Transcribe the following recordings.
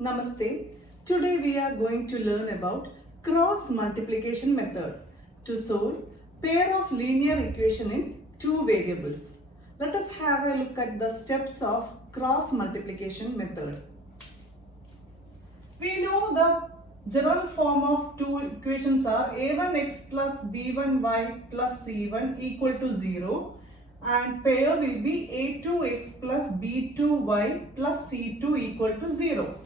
Namaste. Today we are going to learn about cross multiplication method to solve pair of linear equation in two variables. Let us have a look at the steps of cross multiplication method. We know the general form of two equations are a1x plus b1y plus c1 equal to 0 and pair will be a2x plus b2y plus c2 equal to 0.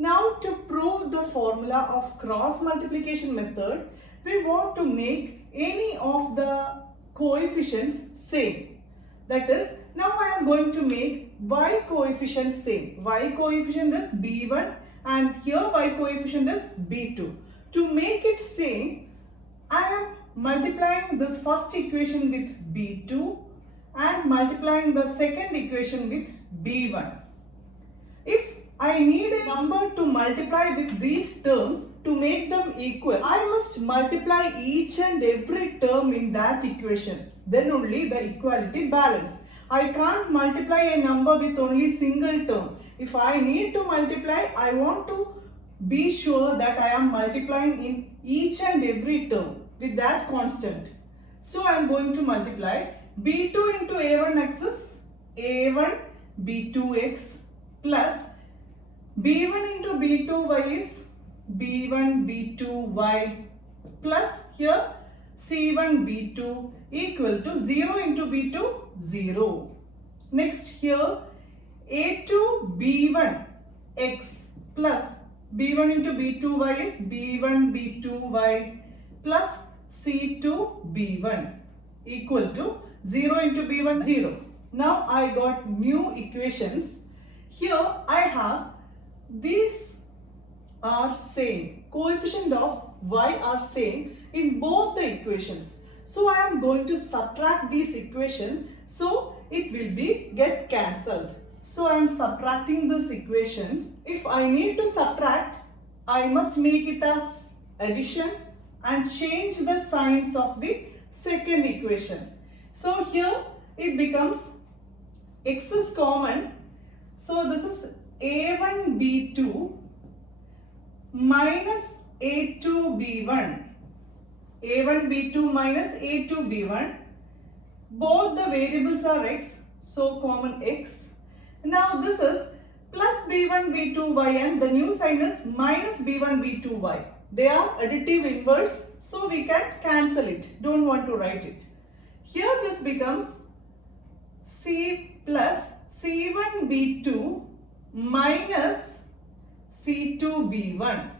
Now to prove the formula of cross multiplication method, we want to make any of the coefficients same. That is, now I am going to make y coefficient same. Y coefficient is b1 and here y coefficient is b2. To make it same, I am multiplying this first equation with b2 and multiplying the second equation with b1. If I need a number to multiply with these terms to make them equal, I must multiply each and every term in that equation. Then only the equality balance. I can't multiply a number with only single term. If I need to multiply, I want to be sure that I am multiplying in each and every term with that constant. So I am going to multiply b2 into a1x is a1 b2x plus b1 into b2y is b1 b2y plus here c1 b2 equal to 0 into b2 0. Next here a2 b1 x plus b1 into b2y is b1 b2y plus c2 b1 equal to 0 into b1 0. Now I got new equations. Here I have these are same. Coefficient of y are same in both the equations. So I am going to subtract this equation so it will be get cancelled. So I am subtracting these equations. If I need to subtract, I must make it as addition and change the signs of the second equation. So here it becomes x is common. So this is a1 b2 minus a2 b1. a1 b2 minus a2 b1. Both the variables are x, so common x. Now this is plus b1 b2y and the new sign is minus b1 b2y. They are additive inverse, so we can cancel it. Don't want to write it. Here this becomes c plus c1 b2 minus c2 b1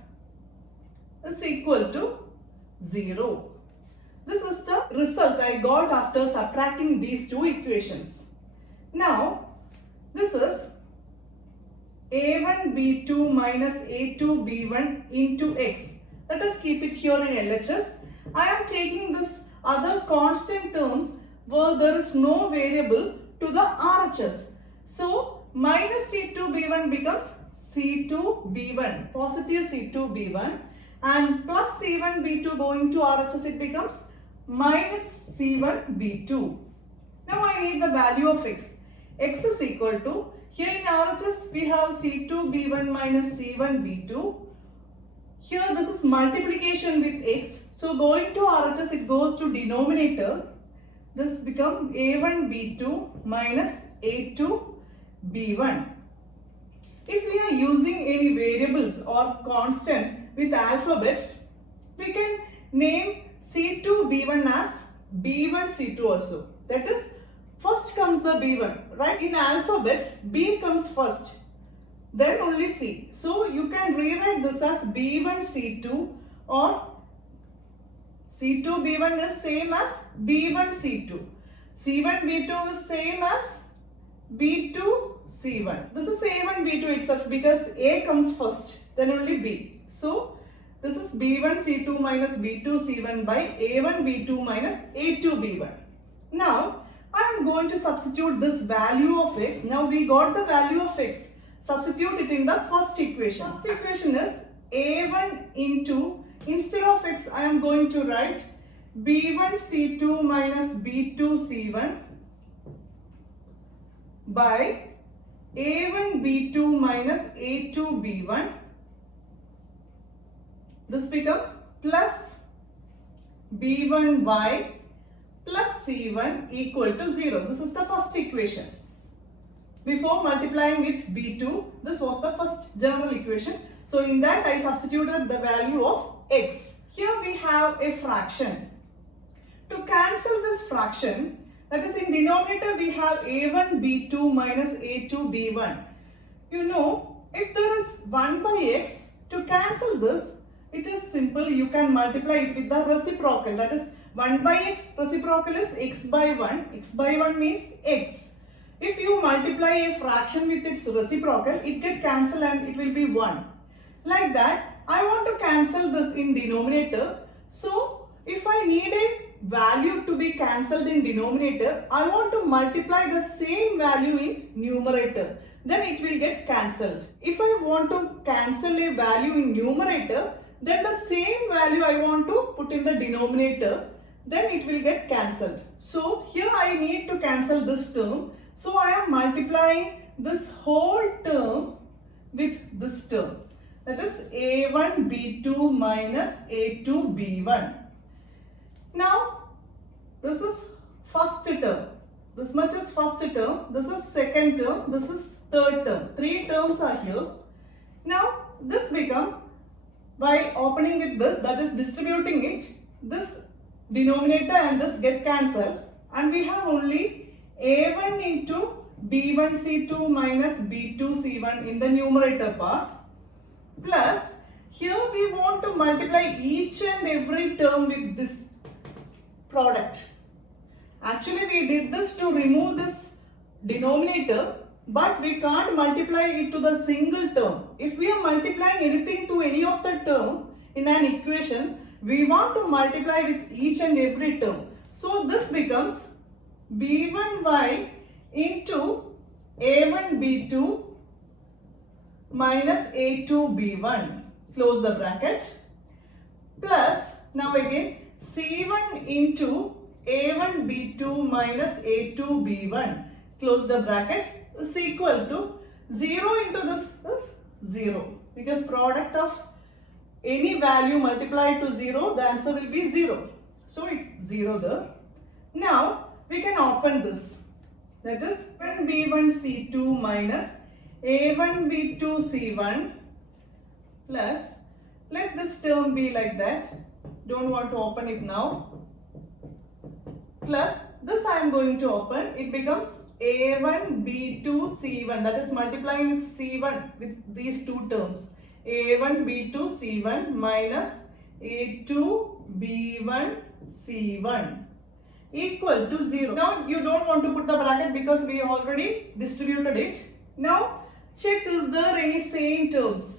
is equal to 0. This is the result I got after subtracting these two equations. Now this is a1 b2 minus a2 b1 into x. Let us keep it here in LHS. I am taking this other constant terms where there is no variable to the RHS. So minus c2 b1 becomes c2 b1, positive c2 b1, and plus c1 b2 going to RHS, it becomes minus c1 b2. Now I need the value of x. X is equal to, here in RHS we have c2 b1 minus c1 b2. Here this is multiplication with x. So going to RHS it goes to denominator. This becomes a1 b2 minus a2 b1. If we are using any variables or constant with alphabets, we can name c2 b1 as b1 c2 also. That is, first comes the b1, right? In alphabets, b comes first, then only c. So you can rewrite this as b1 c2 or c2 b1 is same as b1 c2. c1 b2 is same as b2 c1. This is a1 b2 itself because a comes first, then only b. So this is b1 c2 minus b2 c1 by a1 b2 minus a2 b1. Now I am going to substitute this value of x. Now we got the value of x. Substitute it in the first equation. First equation is a1 into, instead of x I am going to write b1 c2 minus b2 c1 by a1 b2 minus a2 b1. This become plus b1y plus c1 equal to 0. This is the first equation. Before multiplying with b2, this was the first general equation. So in that I substituted the value of x. Here we have a fraction. To cancel this fraction, that is in denominator we have a1 b2 minus a2 b1. You know, if there is 1 by x, to cancel this, it is simple. You can multiply it with the reciprocal. That is 1 by x reciprocal is x by 1. X by 1 means x. If you multiply a fraction with its reciprocal, it gets cancelled and it will be 1. Like that, I want to cancel this in denominator. So, if I need a value to be cancelled in denominator, I want to multiply the same value in numerator. Then it will get cancelled. If I want to cancel a value in numerator, then the same value I want to put in the denominator, then it will get cancelled. So here I need to cancel this term. So I am multiplying this whole term with this term. That is a1 b2 minus a2 b1. Now this is first term. This much is first term. This is second term. This is third term. 3 terms are here. Now this become, while opening with this, that is distributing it, this denominator and this get cancelled, and we have only a1 into b1c2 minus b2c1 in the numerator part, plus here we want to multiply each and every term with this product. Actually we did this to remove this denominator, but we can't multiply it to the single term. If we are multiplying anything to any of the term in an equation, we want to multiply with each and every term. So this becomes b1y into a1 b2 minus a2 b1, close the bracket, plus now again c1 into a1 b2 minus a2 b1, close the bracket, is equal to 0 into this is 0, because product of any value multiplied to 0, the answer will be 0. So it's 0 there. Now we can open this. That is when b1c2 minus a1 b2 c1 plus, let this term be like that. Don't want to open it now. Plus this I am going to open. It becomes a1 b2 c1, that is multiplying with c1 with these two terms, a1 b2 c1 minus a2 b1 c1 equal to 0. Now you don't want to put the bracket because we already distributed it. Now check, is there any same terms?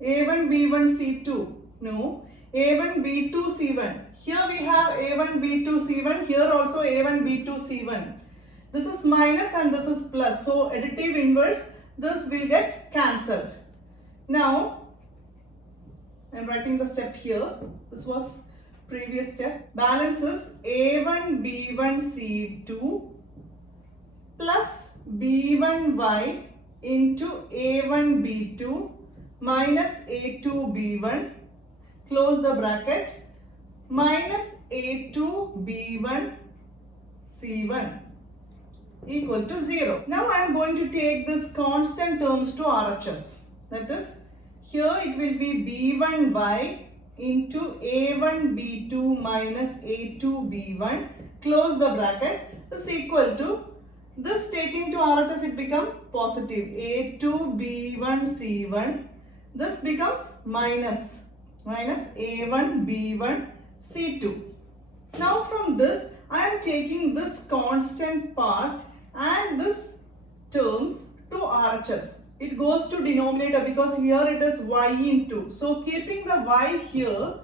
a1 b1 c2, no. a1 b2 c1, here we have a1 b2 c1, here also a1 b2 c1. This is minus and this is plus. So additive inverse, this will get cancelled. Now I am writing the step here. This was previous step. Balance is a1 b1 c2 plus b1y into a1 b2 minus a2 b1, close the bracket, minus a2 b1 c1 equal to 0. Now I am going to take this constant terms to RHS. That is, here it will be b1y into a1 b2 minus a2 b1, close the bracket, is equal to, this taking to RHS it become positive, a2 b1 c1, this becomes minus a1 b1 c2. Now from this I am taking this constant part and this terms to RHS. It goes to denominator because here it is y into. So keeping the y here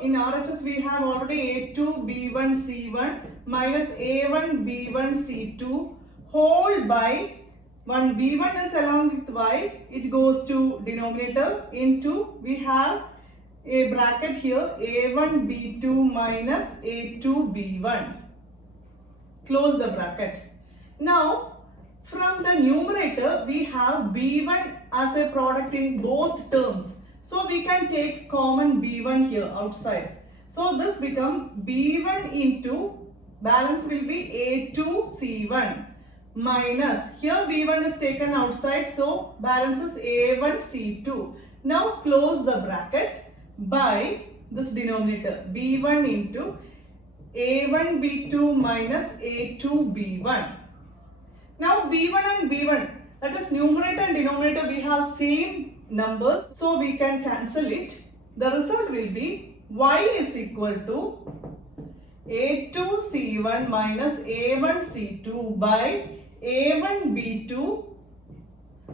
in RHS we have already a2 b1 c1 minus a1 b1 c2 whole by 1 b1 is along with y, it goes to denominator into, we have a bracket here, a1 b2 minus a2 b1, close the bracket. Now From the numerator, we have B1 as a product in both terms. So we can take common B1 here outside. So this become B1 into balance will be A2C1 minus, here B1 is taken outside, so balance is A1C2. Now close the bracket by this denominator B1 into A1B2 minus A2B1. Now B1 and B1, that is numerator and denominator, we have same numbers, so we can cancel it. The result will be y is equal to A2C1 minus A1C2 by A1B2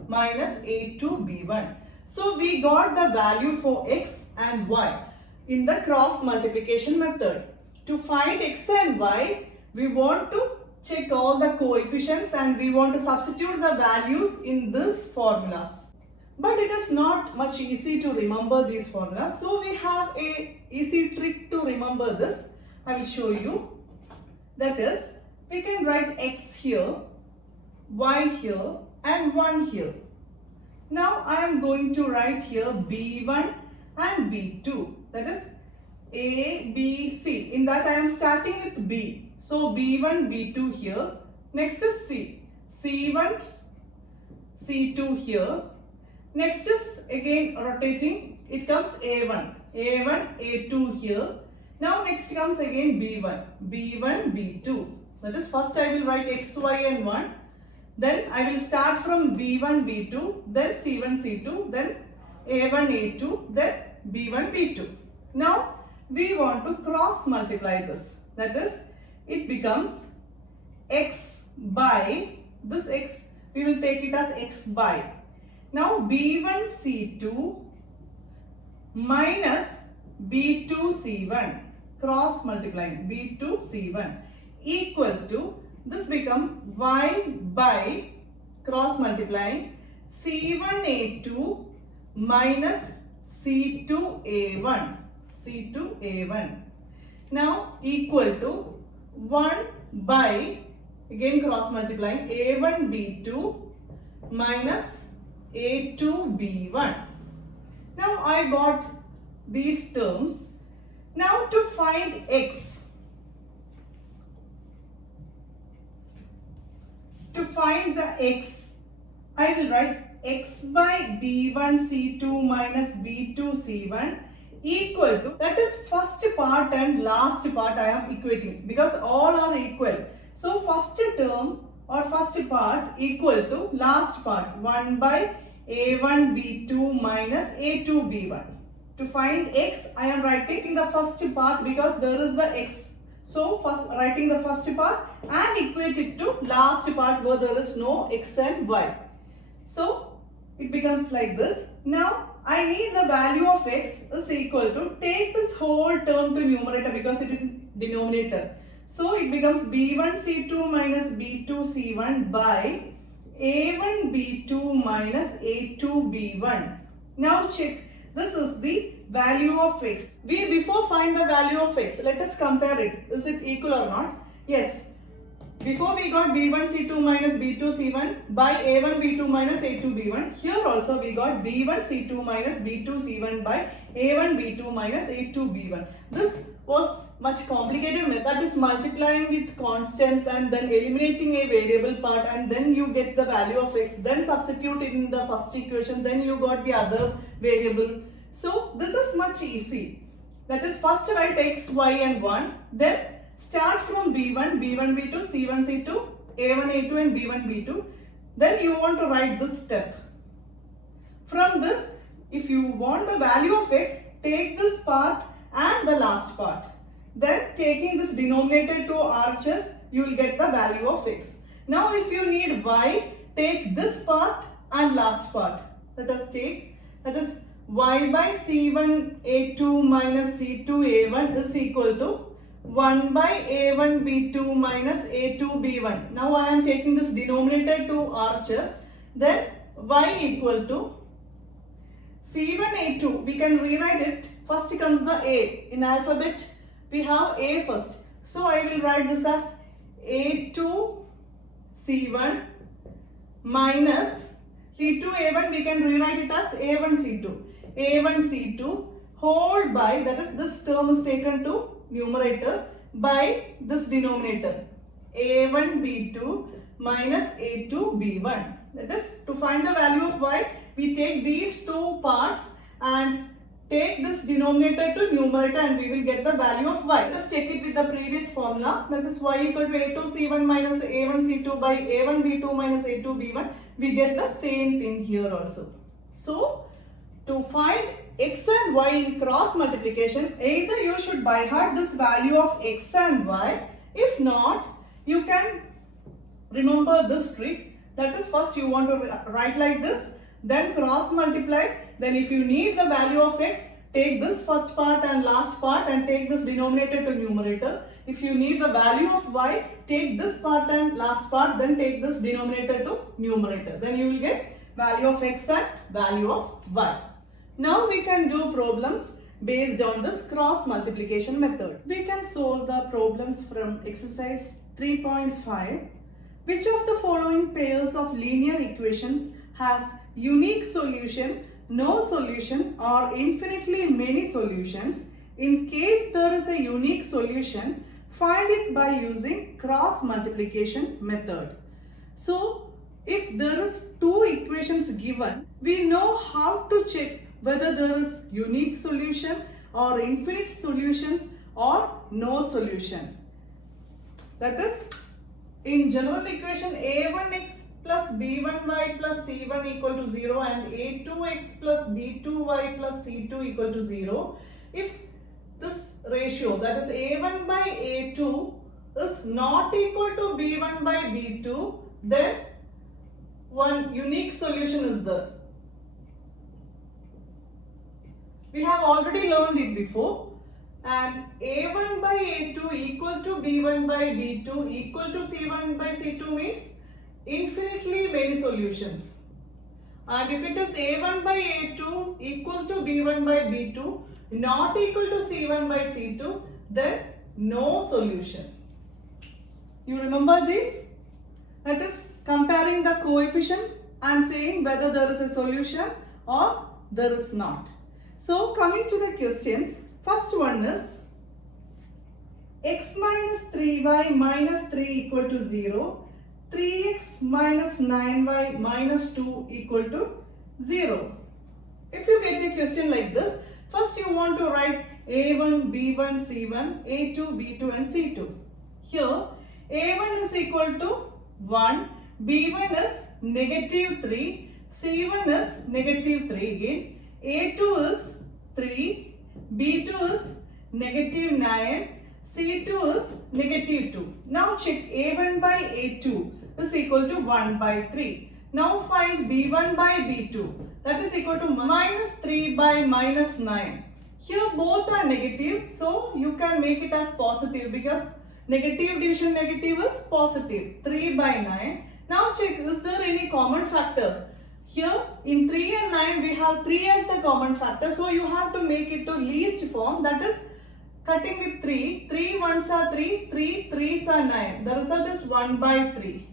minus A2B1. So we got the value for x and y in the cross multiplication method. To find x and y, we want to check all the coefficients and we want to substitute the values in these formulas. But it is not much easy to remember these formulas. So we have a easy trick to remember this. I will show you. That is, we can write x here, y here and 1 here. Now I am going to write here B1 and B2. That is A, B, C. In that I am starting with B. So B1, B2 here. Next is C. C1, C2 here. Next is again rotating. It comes A1. A1, A2 here. Now next comes again B1. B1, B2. That is first I will write X, Y and 1. Then I will start from B1, B2. Then C1, C2. Then A1, A2. Then B1, B2. Now we want to cross multiply this. That is, it becomes x by, this x we will take it as x by. Now B1 C2 minus B2 C1, cross multiplying B2 C1 equal to, this become y by cross multiplying C1 A2 minus C2 A1. C2 A1. Now equal to 1 by, again cross multiplying A1 B2 minus A2 B1. Now I got these terms. Now to find x, to find the x, I will write x by B1 C2 minus B2 C1 equal to, that is first part and last part I am equating because all are equal. So first term or first part equal to last part, 1 by A1 B2 minus A2 B1. To find x, I am writing the first part because there is the x. So first writing the first part and equate it to last part where there is no x and y. So it becomes like this. Now I need the value of x is equal to, take this whole term to numerator because it is denominator. So it becomes B1 C2 minus B2 C1 by A1 B2 minus A2 B1. Now check, this is the value of x. We before find the value of x, let us compare it. Is it equal or not? Yes. Before we got B1 C2 minus B2 C1 by A1 B2 minus A2 B1. Here also we got B1 C2 minus B2 C1 by A1 B2 minus A2 B1. This was much complicated method, is multiplying with constants and then eliminating a variable part and then you get the value of x, then substitute it in the first equation, then you got the other variable. So this is much easy. That is, first write x, y and 1, then start from B1, B1, B2, C1, C2, A1, A2 and B1, B2. Then you want to write this step. From this, if you want the value of x, take this part and the last part. Then taking this denominator to RHS, you will get the value of x. Now if you need y, take this part and last part. Let us take, that is y by C1 A2 minus C2 A1 is equal to 1 by A1 B2 minus A2 B1. Now I am taking this denominator to RHS. Then y equal to C1 A2. We can rewrite it. First comes the A. In alphabet, we have A first. So I will write this as A2 C1 minus C2 A1, we can rewrite it as A1 C2. A1 C2 whole by, that is this term is taken to numerator, by this denominator A1 B2 minus A2 B1. That is, to find the value of y, we take these two parts and take this denominator to numerator and we will get the value of y. Let us check it with the previous formula, that is y equal to A2 C1 minus A1 C2 by A1 B2 minus A2 B1. We get the same thing here also. So, to find x and y in cross multiplication, either you should by heart this value of x and y. If not, you can remember this trick. That is, first you want to write like this, then cross multiply. Then if you need the value of x, take this first part and last part and take this denominator to numerator. If you need the value of y, take this part and last part, then take this denominator to numerator. Then you will get value of x and value of y. Now we can do problems based on this cross multiplication method. We can solve the problems from exercise 3.5. Which of the following pairs of linear equations has unique solution, no solution, or infinitely many solutions? In case there is a unique solution, find it by using cross multiplication method. So, if there is two equations given, we know how to check whether there is unique solution or infinite solutions or no solution. That is, in general equation a1x plus b1y plus c1 equal to 0 and a2x plus b2y plus c2 equal to 0, if this ratio, that is a1 by a2, is not equal to b1 by b2, then one unique solution is there. We have already learned it before. And a1 by a2 equal to b1 by b2 equal to c1 by c2 means infinitely many solutions. And if it is a1 by a2 equal to b1 by b2 not equal to c1 by c2, then no solution. You remember this? That is comparing the coefficients and saying whether there is a solution or there is not. So coming to the questions. First one is x minus 3y minus 3 equal to 0, 3x minus 9y minus 2 equal to 0. If you get a question like this, first you want to write a1, b1, c1, a2, b2 and c2. Here a1 is equal to 1, b1 is negative 3, c1 is negative 3 again, a2 is 3, b2 is negative 9, c2 is negative 2. Now check a1 by a2 is equal to 1 by 3. Now find b1 by b2, that is equal to minus 3 by minus 9. Here both are negative, so you can make it as positive because negative division negative is positive, 3 by 9. Now check, is there any common factor? Here in 3 and 9 we have 3 as the common factor, so you have to make it to least form, that is cutting with 3, 3 ones are 3, 3 3s are 9, the result is 1 by 3.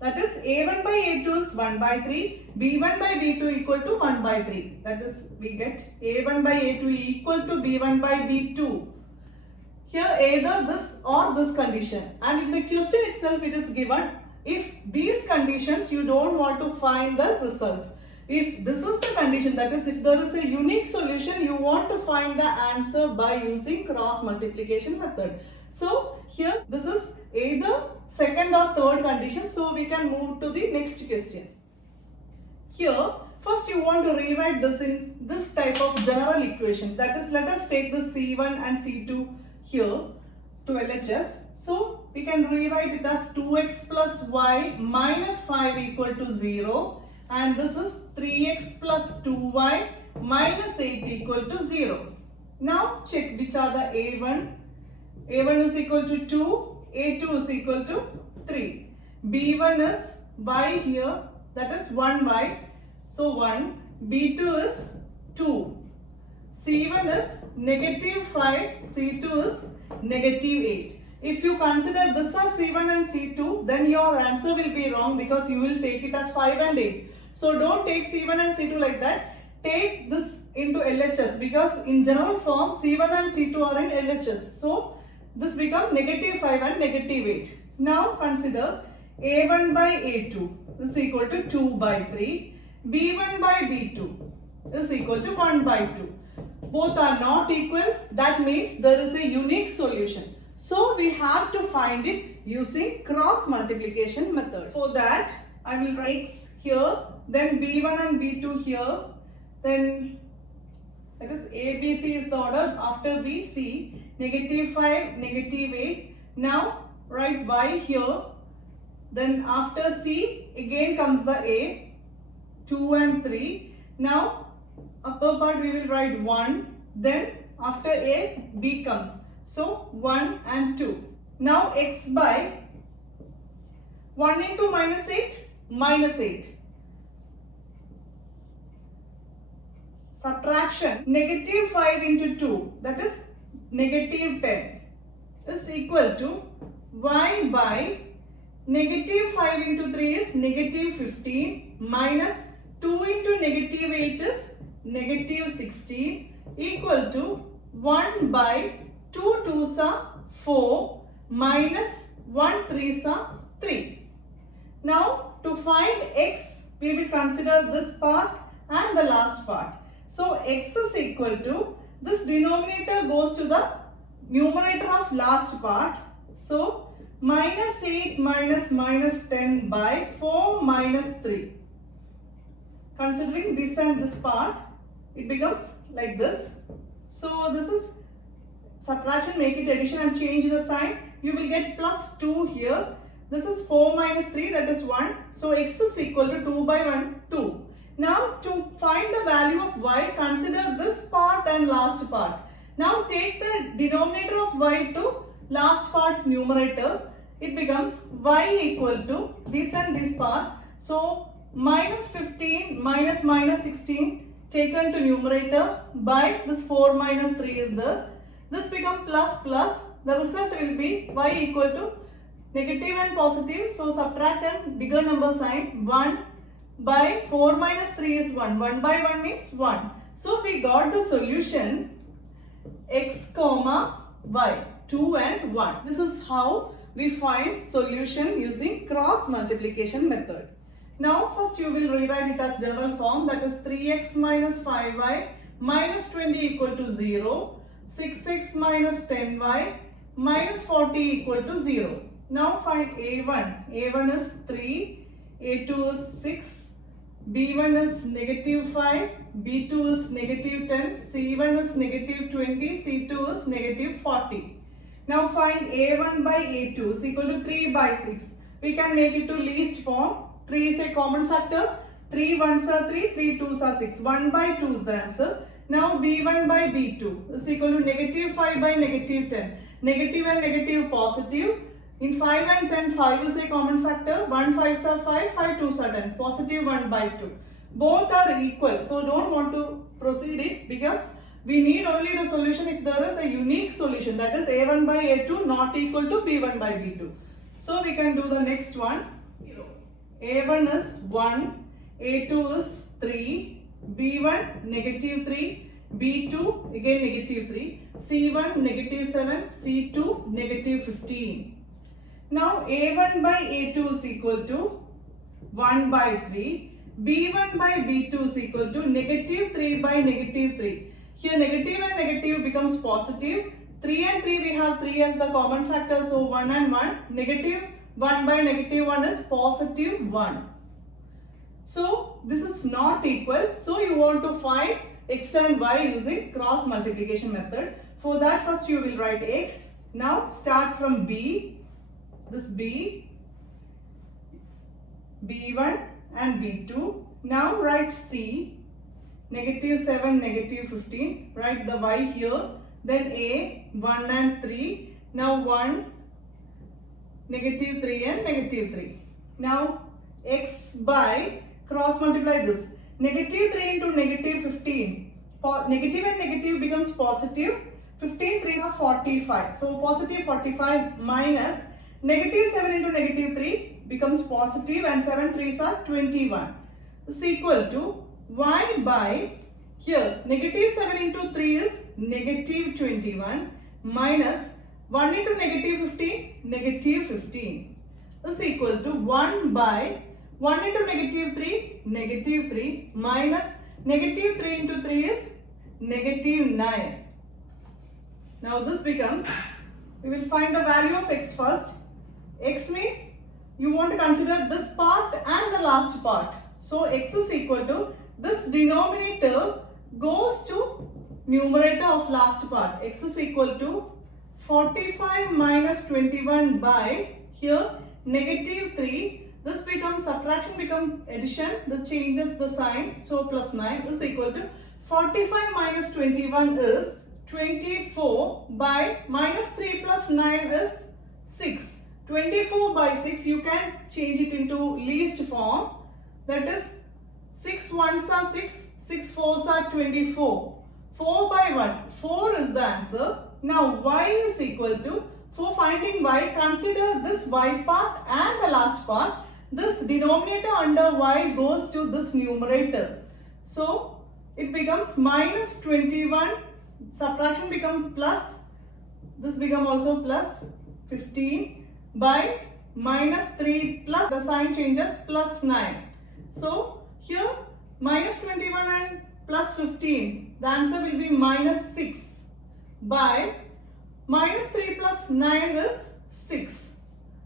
That is a1 by a2 is 1 by 3, b1 by b2 equal to 1 by 3. That is, we get a1 by a2 equal to b1 by b2. Here either this or this condition, and in the question itself it is given if these conditions you don't want to find the result. If this is the condition, that is if there is a unique solution, you want to find the answer by using cross multiplication method. So here this is either second or third condition, so we can move to the next question. Here first you want to rewrite this in this type of general equation, that is let us take the C1 and C2 here to LHS. So we can rewrite it as 2x plus y minus 5 equal to 0, and this is 3x plus 2y minus 8 equal to 0. Now check which are the a1. a1 is equal to 2, a2 is equal to 3. b1 is y here, that is 1y, so 1. b2 is 2. c1 is negative 5, c2 is negative 8. If you consider this as C1 and C2, then your answer will be wrong because you will take it as 5 and 8. So don't take C1 and C2 like that. Take this into LHS because in general form C1 and C2 are in LHS. So this becomes negative 5 and negative 8. Now consider A1 by A2 is equal to 2 by 3. B1 by B2 is equal to 1 by 2. Both are not equal. That means there is a unique solution. So we have to find it using cross multiplication method. For that, I will write x here, then B1 and B2 here, then that is A, B, C is the order. After B, C, negative 5, negative 8. Now write Y here. Then after C, again comes the A, 2 and 3. Now upper part we will write 1. Then after A, B comes. So 1 and 2. Now x by 1 into minus 8, minus 8. Subtraction, negative 5 into 2, that is negative 10 is equal to y by negative 5 into 3 is negative 15 minus 2 into negative 8 is negative 16 equal to 1 by 2 2s are 4 minus 1 3s are 3. Now to find x, we will consider this part and the last part. So x is equal to, this denominator goes to the numerator of last part. So minus 8 minus 10 by 4 minus 3. Considering this and this part, it becomes like this. So this is subtraction, make it addition and change the sign. You will get plus 2 here. This is 4 minus 3, that is 1. So x is equal to 2 by 1, 2. Now to find the value of y, consider this part and last part. Now take the denominator of y to last part's numerator. It becomes y equal to this and this part. So minus 15 minus minus 16 taken to numerator by this 4 minus 3 is there. This becomes plus plus. The result will be y equal to negative and positive. So subtract and bigger number sign, 1 by 4 minus 3 is 1. 1 by 1 means 1. So we got the solution x comma y, 2 and 1. This is how we find solution using cross multiplication method. Now first you will rewrite it as general form, that is 3x minus 5y minus 20 equal to 0. 6x minus 10y minus 40 equal to 0. Now find a1. a1 is 3, a2 is 6, b1 is negative 5, b2 is negative 10, c1 is negative 20, c2 is negative 40. Now find a1 by a2 is equal to 3 by 6. We can make it to least form. 3 is a common factor. 3 1s are 3, 3 2s are 6. 1 by 2 is the answer. Now b1 by b2 is equal to negative 5 by negative 10. Negative and negative positive. In 5 and 10, 5 is a common factor. 1 5s are 5, 5 2s are 10. Positive 1 by 2. Both are equal. So don't want to proceed it because we need only the solution if there is a unique solution. That is a1 by a2 not equal to b1 by b2. So we can do the next one. a1 is 1, a2 is 3, b1 negative 3, b2 again negative 3, c1 negative 7, c2 negative 15. Now a1 by a2 is equal to 1 by 3, b1 by b2 is equal to negative 3 by negative 3. Here negative and negative becomes positive. 3 and 3 we have 3 as the common factor, so 1 and 1. Negative 1 by negative 1 is positive 1. So this is not equal. So you want to find x and y using cross multiplication method. For that first you will write x. Now start from b. This b, b1 and b2. Now write c, negative 7, negative 15. Write the y here. Then a, 1 and 3. Now 1, negative 3 and negative 3. Now x by cross multiply this. Negative 3 into negative 15. Negative and negative becomes positive. 15 3s are 45. So positive 45 minus negative 7 into negative 3 becomes positive and 7 3s are 21. Is equal to y by here negative 7 into 3 is negative 21 minus 1 into negative 15 negative 15 is equal to 1 by 1 into negative 3 negative 3 minus negative 3 into 3 is negative 9. Now this becomes, we will find the value of x first. X means you want to consider this part and the last part. So x is equal to, this denominator goes to numerator of last part. X is equal to 45 minus 21 by here negative 3. This becomes subtraction, become addition. This changes the sign. So plus 9 is equal to 45 minus 21 is 24 by minus 3 plus 9 is 6. 24 by 6 you can change it into least form. That is 6 ones are 6, 6 fours are 24. 4 by 1, 4 is the answer. Now y is equal to, for finding y, consider this y part and the last part. This denominator under y goes to this numerator. So it becomes minus 21, subtraction become plus, this become also plus 15 by minus 3 plus, the sign changes, plus 9. So here minus 21 and plus 15, the answer will be minus 6 by minus 3 plus 9 is 6.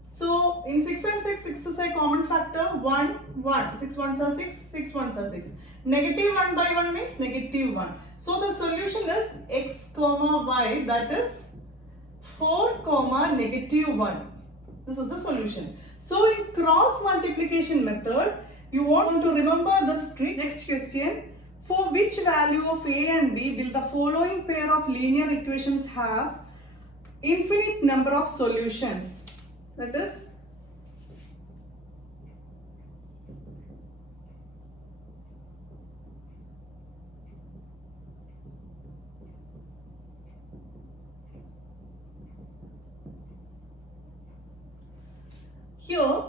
So in 6 and 6, 6 is a common factor, 1, 1. 6 ones are 6, 6 ones are 6. Negative 1 by 1 means negative 1. So the solution is x comma y, that is 4 comma negative 1. This is the solution. So in cross multiplication method, you want to remember this trick. Next question. For which value of a and b will the following pair of linear equations has infinite number of solutions? That is, here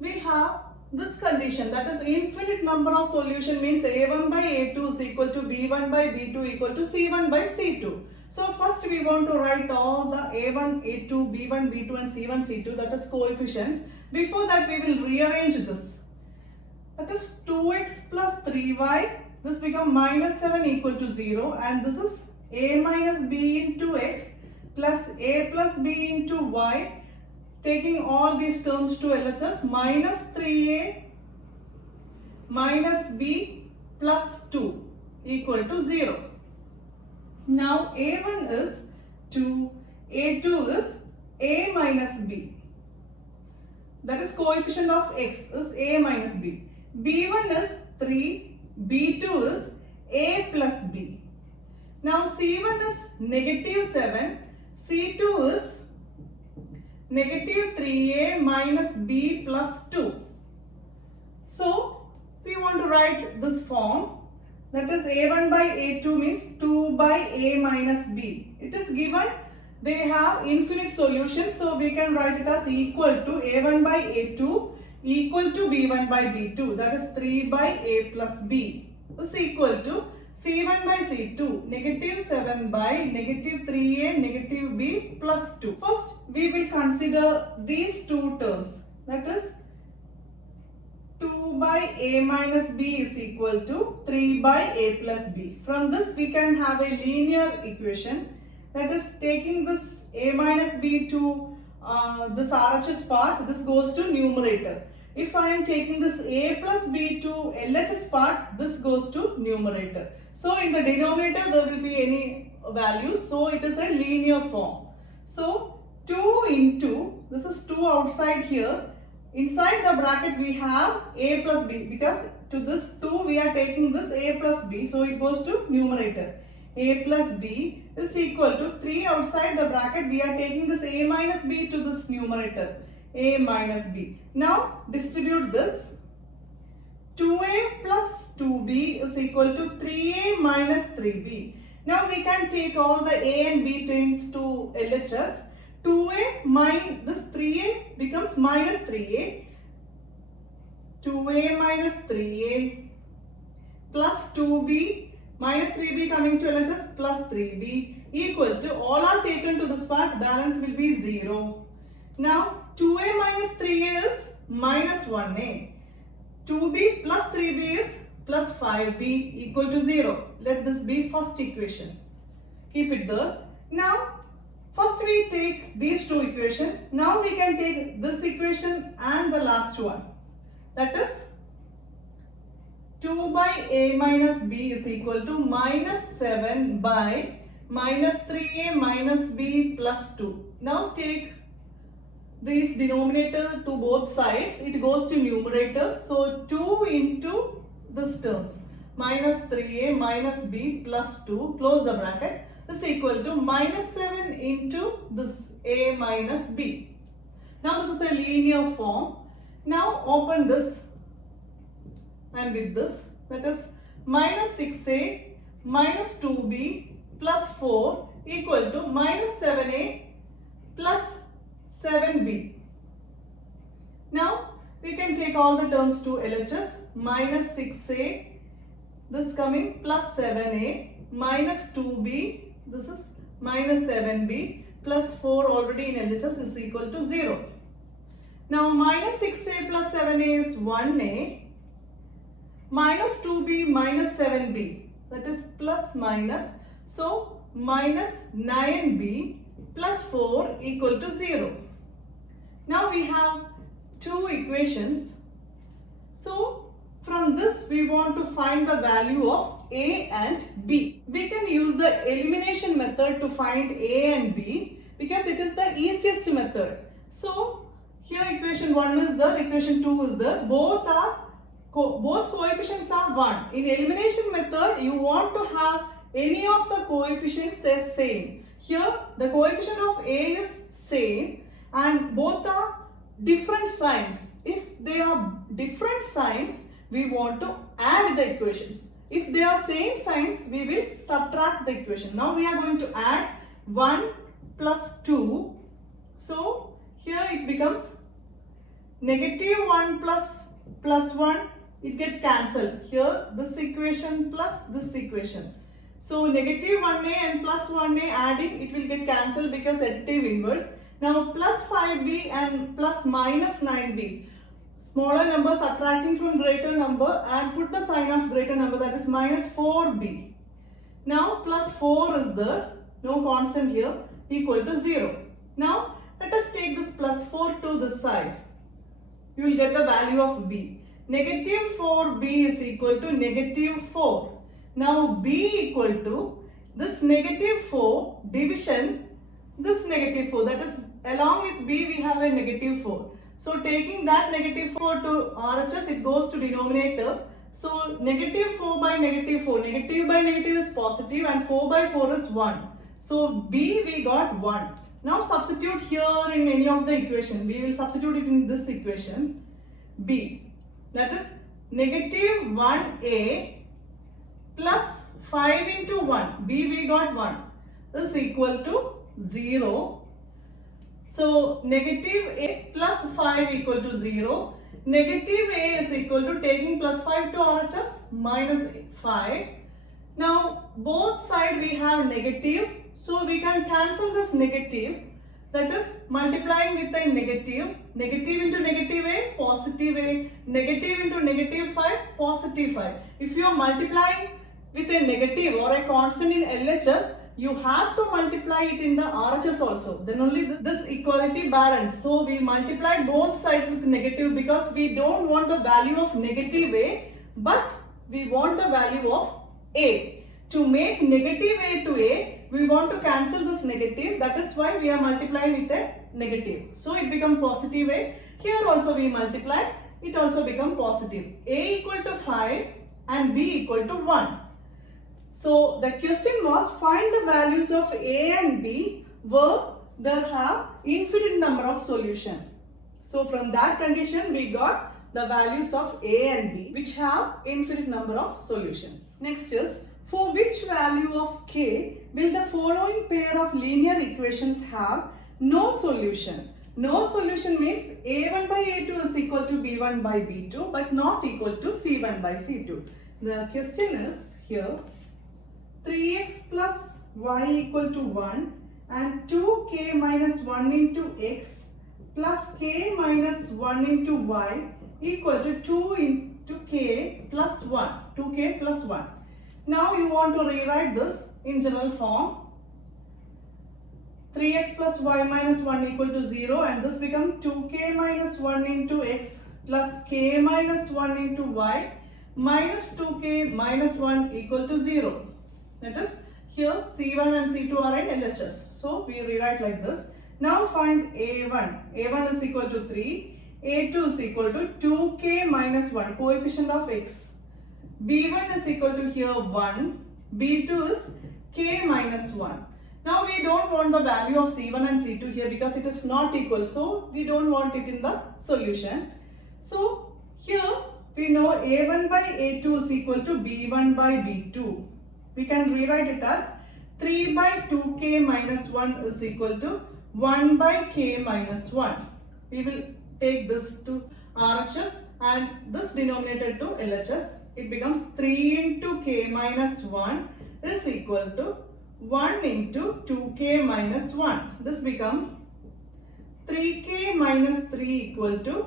we have this condition, that is infinite number of solution means a1 by a2 is equal to b1 by b2 equal to c1 by c2. So first we want to write all the a1, a2, b1, b2 and c1, c2, that is coefficients. Before that we will rearrange this. That is 2x plus 3y, this become minus 7 equal to 0 and this is a minus b into x plus a plus b into y. Taking all these terms to LHS, minus 3a minus b plus 2 equal to 0. Now a1 is 2, a2 is a minus b. That is coefficient of x is a minus b. b1 is 3, b2 is a plus b. Now c1 is negative 7, c2 is negative 3a minus b plus 2. So we want to write this form, that is a1 by a2 means 2 by a minus b. It is given they have infinite solutions, so we can write it as equal to a1 by a2 equal to b1 by b2, that is 3 by a plus b is equal to c1 by c2 negative 7 by negative 3a negative b plus 2. First we will consider these two terms, that is 2 by a minus b is equal to 3 by a plus b. From this we can have a linear equation, that is taking this a minus b to this RHS part, this goes to numerator. If I am taking this a plus b to LHS part, this goes to numerator. So in the denominator there will be any values, so it is a linear form. So 2 into, this is 2 outside here, inside the bracket we have a plus b, because to this 2 we are taking this a plus b, so it goes to numerator. A plus b is equal to 3 outside the bracket, we are taking this a minus b to this numerator, a minus b. Now distribute this. 2a plus 2b is equal to 3a minus 3b. Now we can take all the A and B terms to LHS. 2A minus this 3A becomes minus 3A. 2A minus 3A plus 2B minus 3B coming to LHS plus 3B equal to, all are taken to this part, balance will be 0. Now 2A minus 3A is minus 1A. 2B plus 3B is plus 5B equal to 0. Let this be first equation. Keep it there. Now first we take these two equations. Now we can take this equation and the last one. That is 2 by A minus B is equal to minus 7 by minus 3A minus B plus 2. Now take this denominator to both sides. It goes to numerator. So 2 into this terms. Minus 3A minus B plus 2. Close the bracket. Is equal to minus 7 into this A minus B. Now this is a linear form. Now open this and with this, that is minus 6A minus 2B plus 4 equal to minus 7A plus 7B. Now we can take all the terms to LHS. Minus 6A, this coming, plus 7A minus 2B, this is minus 7B plus 4 already in LHS is equal to 0. Now minus 6A plus 7A is 1A, minus 2B minus 7B, that is plus minus, so minus 9B plus 4 equal to 0. Now we have two equations. So from this we want to find the value of A and B. We can use the elimination method to find A and B because it is the easiest method. So here equation 1 is there, equation 2 is there. Both coefficients are 1. In elimination method you want to have any of the coefficients as same. Here the coefficient of A is same and both are different signs. If they are different signs, we want to add the equations. If they are same signs, we will subtract the equation. Now we are going to add 1 plus 2. So here it becomes negative 1 plus 1. It gets cancelled. Here this equation plus this equation. So negative 1A and plus 1A adding, it will get cancelled because additive inverse. Now plus 5B and plus minus 9B. Smaller number subtracting from greater number and put the sign of greater number, that is minus 4B. Now plus 4 is there, no constant here, equal to 0. Now let us take this plus 4 to this side. You will get the value of B. Negative 4B is equal to negative 4. Now B equal to this negative 4 division this negative 4, that is along with B we have a negative 4. So taking that negative 4 to RHS, it goes to denominator. So negative 4 by negative 4, negative by negative is positive and 4 by 4 is 1. So B we got 1. Now substitute here in any of the equation. We will substitute it in this equation B. That is negative 1A plus 5 into 1. B we got 1 is equal to 0. So negative A plus 5 equal to 0. Negative A is equal to, taking plus 5 to RHS, minus 5. Now both sides we have negative. So we can cancel this negative. That is multiplying with a negative. Negative into negative A, positive A. Negative into negative 5, positive 5. If you are multiplying with a negative or a constant in LHS, you have to multiply it in the RHS also. Then only this equality balance. So we multiplied both sides with negative because we don't want the value of negative A, but we want the value of A. To make negative A to A, we want to cancel this negative. That is why we are multiplying with a negative. So it becomes positive A. Here also we multiplied. It also becomes positive. A equal to 5 and B equal to 1. So the question was, find the values of A and B where there have infinite number of solution. So from that condition we got the values of A and B which have infinite number of solutions. Next is, for which value value of k, will the following pair of linear equations have no solution? No solution means a1 by a2 is equal to b1 by b2 but not equal to c1 by c2. The question is here 3x plus y equal to 1 and 2k minus 1 into x plus k minus 1 into y equal to 2 into k plus 1. 2k plus 1. Now you want to rewrite this in general form. 3x plus y minus 1 equal to 0 and this becomes 2k minus 1 into x plus k minus 1 into y minus 2k minus 1 equal to 0. That is, here C1 and C2 are in LHS. So we rewrite like this. Now find A1. A1 is equal to 3. A2 is equal to 2k minus 1, coefficient of x. B1 is equal to here 1. B2 is k minus 1. Now we don't want the value of C1 and C2 here because it is not equal. So we don't want it in the solution. So here we know A1 by A2 is equal to B1 by B2. We can rewrite it as 3 by 2k minus 1 is equal to 1 by k minus 1. We will take this to RHS and this denominator to LHS. It becomes 3 into k minus 1 is equal to 1 into 2k minus 1. This becomes 3k minus 3 equal to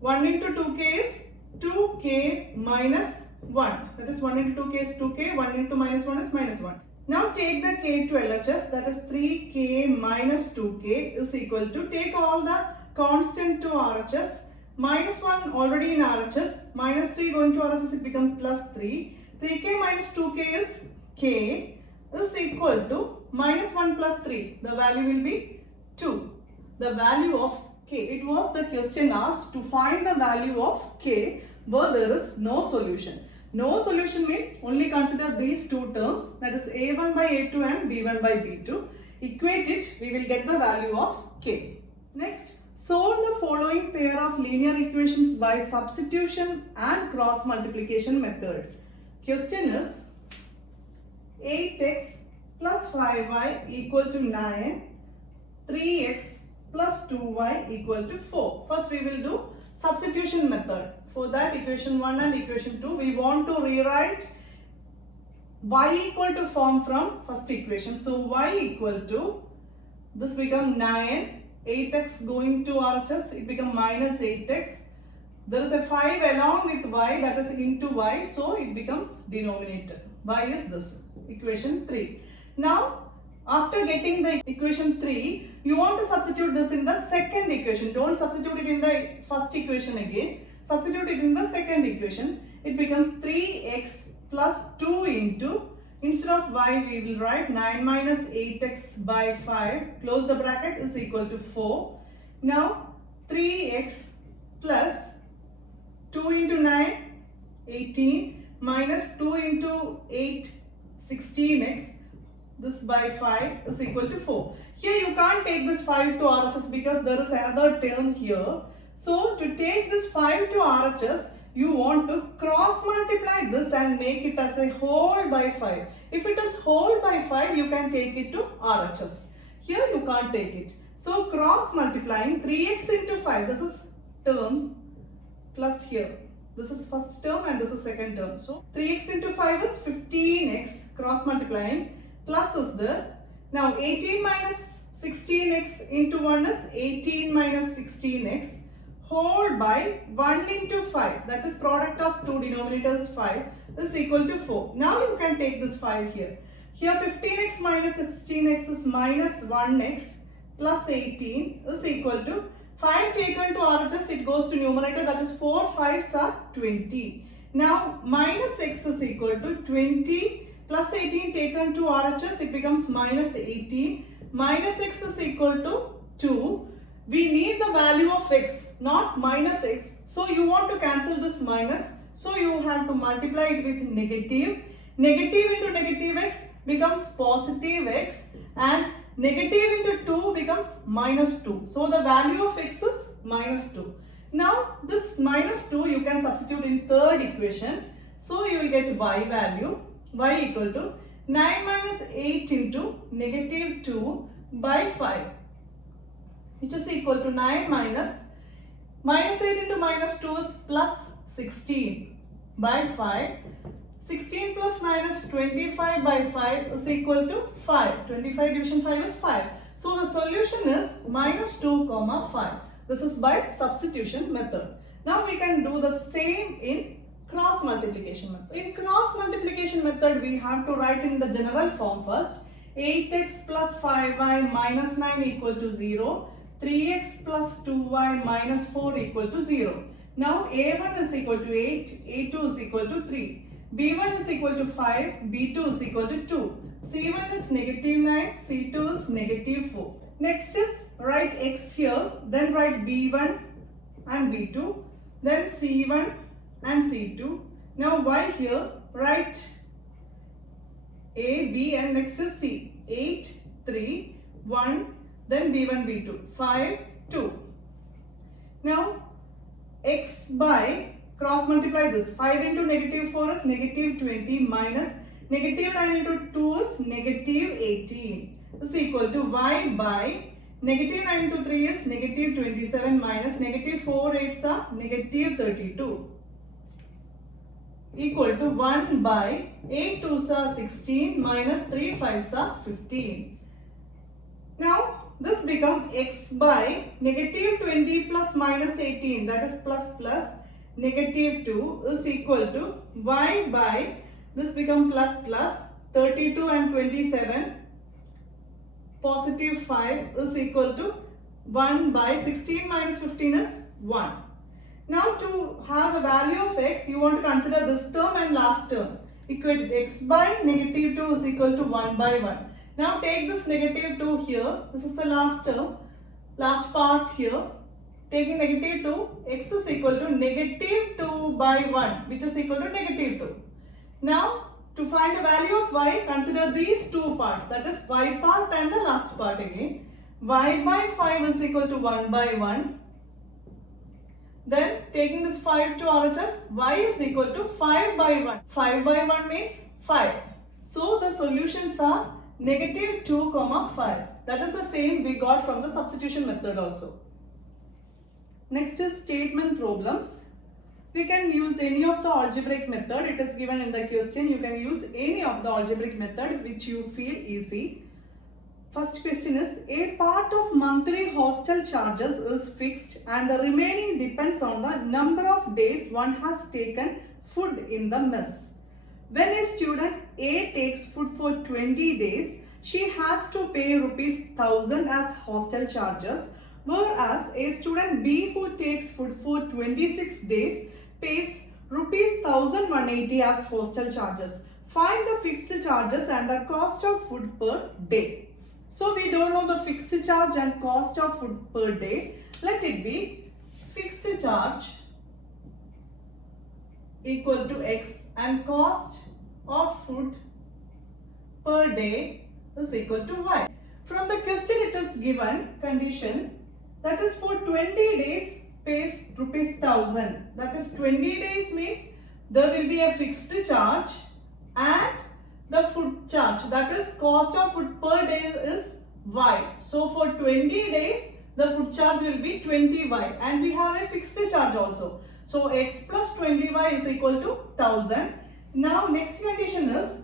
1 into 2k is 2k minus 1. That is 1 into 2k is 2k, 1 into minus 1 is minus 1. Now take the k to LHS, that is 3k minus 2k is equal to, take all the constant to RHS, minus 1 already in RHS, minus 3 going to RHS, it becomes plus 3. 3k minus 2k is k is equal to minus 1 plus 3. The value will be 2. The value of k. It was the question asked to find the value of k where there is no solution. No solution means only consider these two terms, that is a1 by a2 and b1 by b2. Equate it, we will get the value of k. Next, solve the following pair of linear equations by substitution and cross multiplication method. Question is 8x plus 5y equal to 9, 3x plus 2y equal to 4. First we will do substitution method. For that, equation 1 and equation 2, we want to rewrite y equal to form from first equation. So y equal to, this become 9, 8x going to RHS, it become minus 8x. There is a 5 along with y, that is into y, so it becomes denominator. Y is this, equation 3. Now, after getting the equation 3, you want to substitute this in the second equation. Don't substitute it in the first equation again. Substitute it in the second equation. It becomes 3x plus 2 into, instead of y we will write 9 minus 8x by 5, close the bracket, is equal to 4. Now 3x plus 2 into 9, 18, minus 2 into 8, 16x, this by 5 is equal to 4. Here you can't take this 5 to RHS because there is another term here. So to take this 5 to RHS, you want to cross multiply this and make it as a whole by 5. If it is whole by 5, you can take it to RHS. Here you can't take it. So cross multiplying 3x into 5, this is terms plus here. This is first term and this is second term. So 3x into 5 is 15x, cross multiplying, plus is there. Now 18 minus 16x into 1 is 18 minus 16x. Whole by 1 into 5, that is product of two denominators 5 is equal to 4. Now you can take this 5 here. Here 15x minus 16x is minus 1x plus 18 is equal to 5 taken to RHS, it goes to numerator, that is 4 5s are 20. Now minus x is equal to 20 plus 18 taken to RHS, it becomes minus 18. Minus x is equal to 2. We need the value of x, not minus x. So you want to cancel this minus. So you have to multiply it with negative. Negative into negative x becomes positive x. And negative into 2 becomes minus 2. So the value of x is minus 2. Now this minus 2 you can substitute in third equation. So you will get y value. Y equal to 9 minus 8 into negative 2 by 5, which is equal to 9 minus 8 into minus 2 is plus 16 by 5. 16 plus 9 is 25 by 5 is equal to 5. 25 division 5 is 5. So the solution is minus 2 comma 5. This is by substitution method. Now we can do the same in cross multiplication method. In cross multiplication method, we have to write in the general form first. 8x plus 5y minus 9 equal to 0. 3x plus 2y minus 4 equal to 0. Now a1 is equal to 8, a2 is equal to 3. b1 is equal to 5, b2 is equal to 2. c1 is negative 9, c2 is negative 4. Next is write x here, then write b1 and b2, then c1 and c2. Now y here, write a, b and next is c. 8, 3, 1, then b1, b2, 5, 2. Now x by cross multiply this. 5 into negative 4 is negative 20 minus negative 9 into 2 is negative 18 is equal to y by negative 9 into 3 is negative 27 minus negative 4 8s are negative 32 equal to 1 by 8 2s are 16 minus 3 5s are 15. Now this becomes x by negative 20 plus minus 18, that is plus negative 2 is equal to y by, this become plus 32 and 27 positive 5 is equal to 1 by 16 minus 15 is 1. Now to have the value of x, you want to consider this term and last term. Equate x by negative 2 is equal to 1 by 1. Now take this negative 2 here. This is the last term, last part here. Taking negative 2, x is equal to negative 2 by 1, which is equal to negative 2. Now to find the value of y, consider these two parts, that is y part and the last part again. Y by 5 is equal to 1 by 1. Then taking this 5 to RHS, y is equal to 5 by 1. 5 by 1 means 5. So the solutions are negative 2 comma 5. That is the same we got from the substitution method also. Next is statement problems. We can use any of the algebraic method. It is given in the question. You can use any of the algebraic method which you feel easy. First question is, a part of monthly hostel charges is fixed and the remaining depends on the number of days one has taken food in the mess. When a student A takes food for 20 days, she has to pay rupees 1000 as hostel charges, whereas a student B who takes food for 26 days pays rupees 1180 as hostel charges. Find the fixed charges and the cost of food per day. So we don't know the fixed charge and cost of food per day. Let it be fixed charge equal to x and cost of food per day is equal to y. From the question it is given condition, that is for 20 days pays rupees 1000. That is 20 days means there will be a fixed charge and the food charge, that is cost of food per day is y. So for 20 days the food charge will be 20y and we have a fixed charge also. So x plus 20y is equal to 1000. Now next condition is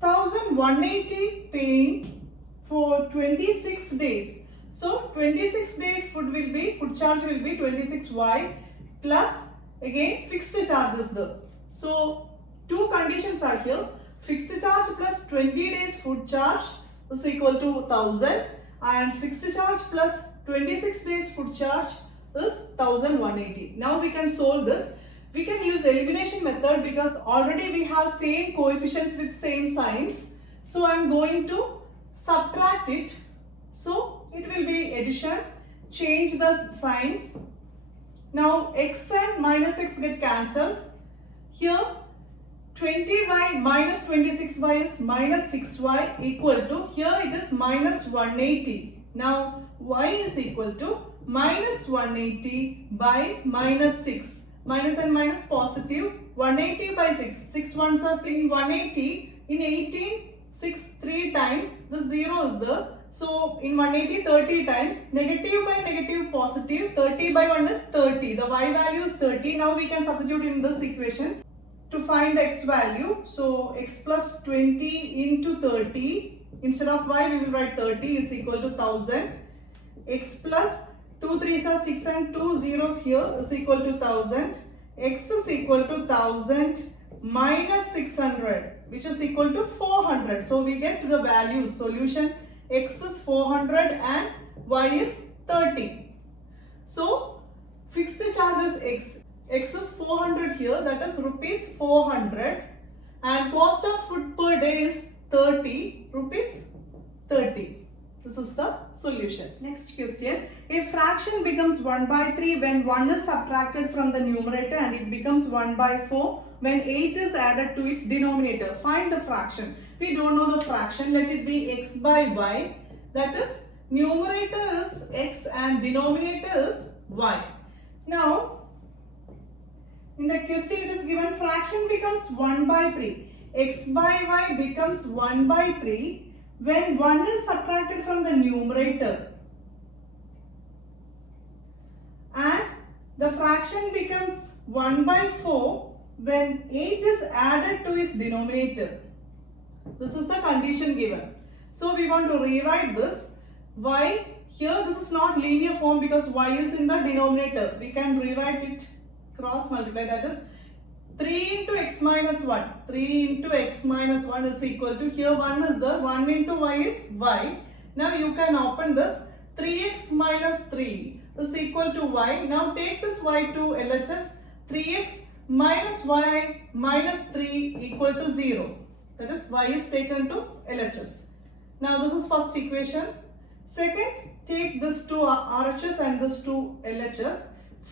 1180 paying for 26 days. So 26 days food charge will be 26y plus again fixed charges there. So two conditions are here. Fixed charge plus 20 days food charge is equal to 1000 and fixed charge plus 26 days food charge is 1180. Now we can solve this. We can use elimination method because already we have same coefficients with same signs. So I am going to subtract it. So it will be addition. Change the signs. Now x and minus x get cancelled. Here 20y minus 26y is minus 6y equal to, here it is minus 180. Now y is equal to minus 180 by minus 6. Minus and minus positive. 180 by 6. 6 ones are saying 180. In 18, 180 30 times. Negative by negative positive. 30 by 1 is 30. The y value is 30. Now we can substitute in this equation to find the x value. So x plus 20 into 30. Instead of y we will write 30 is equal to 1000. X plus 2 3s are 6 and 2 zeros here is equal to 1000. X is equal to 1000 minus 600, which is equal to 400. So we get the value. Solution x is 400 and y is 30. So fixed charge is x. X is 400 here, that is rupees 400, and cost of food per day is 30 rupees 30. This is the solution. Next question. A fraction becomes 1 by 3 when 1 is subtracted from the numerator, and it becomes 1 by 4 when 8 is added to its denominator. Find the fraction. We don't know the fraction. Let it be x by y. That is, numerator is x and denominator is y. Now, in the question it is given fraction becomes 1 by 3. X by y becomes 1 by 3 when 1 is subtracted from the numerator, and the fraction becomes 1 by 4 when 8 is added to its denominator. This is the condition given. So we want to rewrite this. Y, here this is not linear form because y is in the denominator. We can rewrite it cross multiply, that is 3 into x minus 1. 3 into x minus 1 is equal to, here 1 is there, 1 into y is y. Now you can open this. 3x minus 3 is equal to y. Now take this y to LHS. 3x minus y minus 3 equal to 0. That is, y is taken to LHS. Now this is first equation. Second, take this to RHS and this to LHS.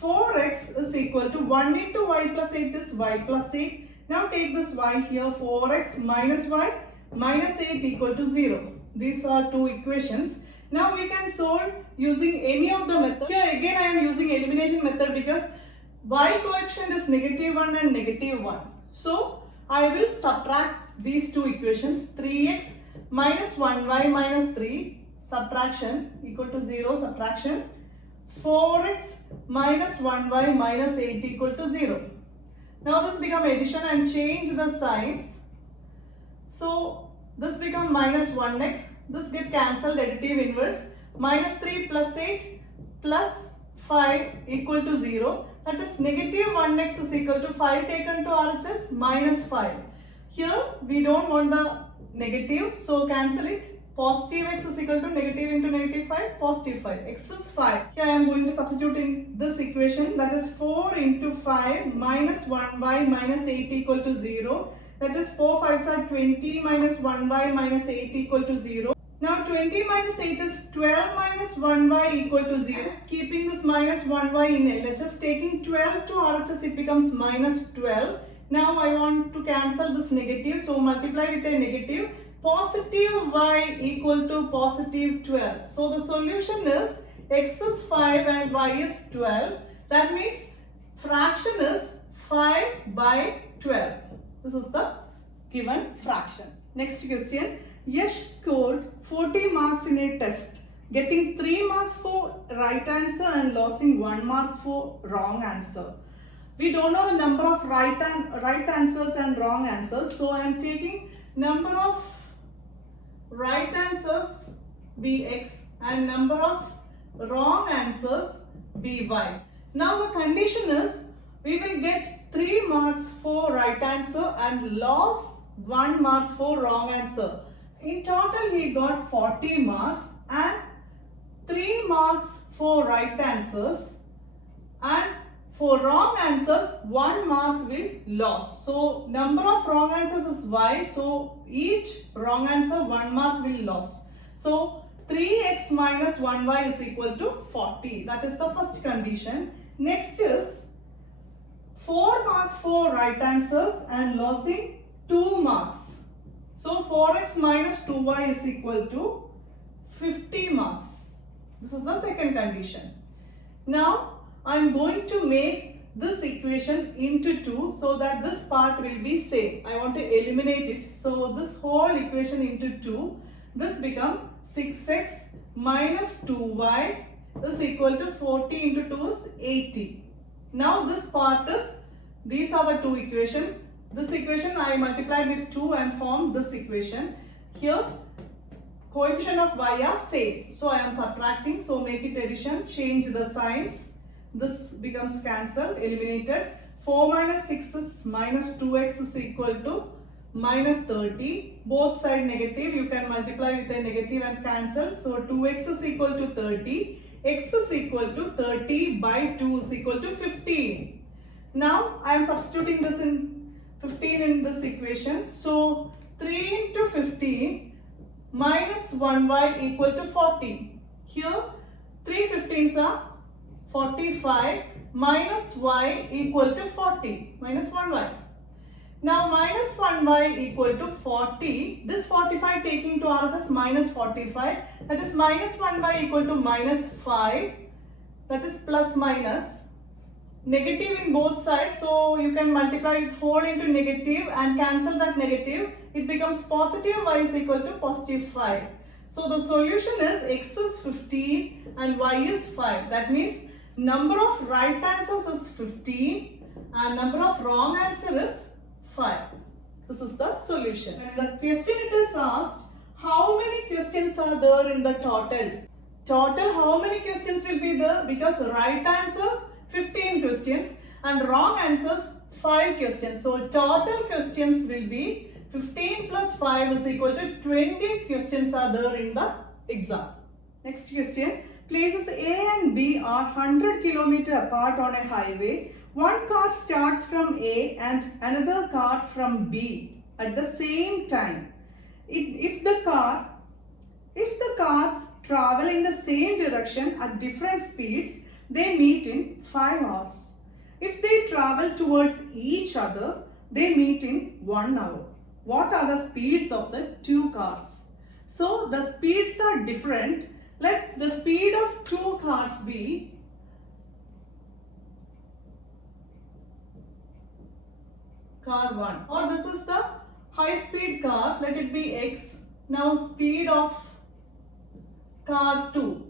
4x is equal to 1 into y plus 8 is y plus 8. Now take this y here, 4x minus y minus 8 equal to 0. These are two equations. Now we can solve using any of the method. Here again I am using elimination method because y coefficient is negative 1 and negative 1. So I will subtract these two equations. 3x minus 1y minus 3 subtraction equal to 0, subtraction. 4x minus 1y minus 8 equal to 0. Now this become addition and change the signs. So this become minus 1x. This get cancelled, additive inverse. Minus 3 plus 8 plus 5 equal to 0. That is, negative 1x is equal to 5 taken to RHS minus 5. Here we don't want the negative, so cancel it. Positive x is equal to negative into negative 5, positive 5. X is 5. Here I am going to substitute in this equation, that is 4 into 5 minus 1y minus 8 equal to 0. That is 4 5s are 20 minus 1y minus 8 equal to 0. Now 20 minus 8 is 12 minus 1y equal to 0. Keeping this minus 1y in LHS, taking 12 to RHS, it becomes minus 12. Now I want to cancel this negative, so multiply with a negative. Positive y equal to positive 12. So the solution is x is 5 and y is 12. That means fraction is 5 by 12. This is the given fraction. Next question. Yash scored 40 marks in a test, getting 3 marks for right answer and losing 1 mark for wrong answer. We don't know the number of right answers and wrong answers. So I am taking number of right answers bx and number of wrong answers by. Now the condition is we will get 3 marks for right answer and loss 1 mark for wrong answer. In total he got 40 marks and 3 marks for right answers, and for wrong answers 1 mark will loss. So number of wrong answers is y, so each wrong answer 1 mark will loss. So 3x minus 1y is equal to 40. That is the first condition. Next is 4 marks for right answers and losing 2 marks. So 4x minus 2y is equal to 50 marks. This is the second condition. Now I am going to make this equation into 2 so that this part will be same. I want to eliminate it. So this whole equation into 2. This becomes 6x minus 2y is equal to 40 into 2 is 80. Now this part is, these are the two equations. This equation I multiplied with 2 and formed this equation. Here coefficient of y are same. So I am subtracting. So make it addition. Change the signs. This becomes cancelled, eliminated. 4 minus 6 is minus 2x is equal to minus 30. Both side negative. You can multiply with a negative and cancel. So 2x is equal to 30. X is equal to 30 by 2 is equal to 15. Now I am substituting this in 15 in this equation. So 3 into 15 minus 1y equal to 40. Here 3 15s are 45 minus y equal to 40 minus 1y. Now minus 1y equal to 40. This 45 taking to RHS minus 45. That is minus 1y equal to minus 5. That is plus minus. Negative in both sides. So you can multiply with whole into negative and cancel that negative. It becomes positive y is equal to positive 5. So the solution is x is 15 and y is 5. That means number of right answers is 15 and number of wrong answer is 5. This is the solution. And the question it is asked, how many questions are there in the total? Total how many questions will be there? Because right answers 15 questions and wrong answers 5 questions. So total questions will be 15 plus 5 is equal to 20 questions are there in the exam. Next question. Places A and B are 100 km apart on a highway. One car starts from A and another car from B at the same time. If the cars travel in the same direction at different speeds, they meet in 5 hours. If they travel towards each other, they meet in 1 hour. What are the speeds of the two cars? So the speeds are different. Let the speed of two cars be car 1, or this is the high speed car, let it be x. Now speed of car 2,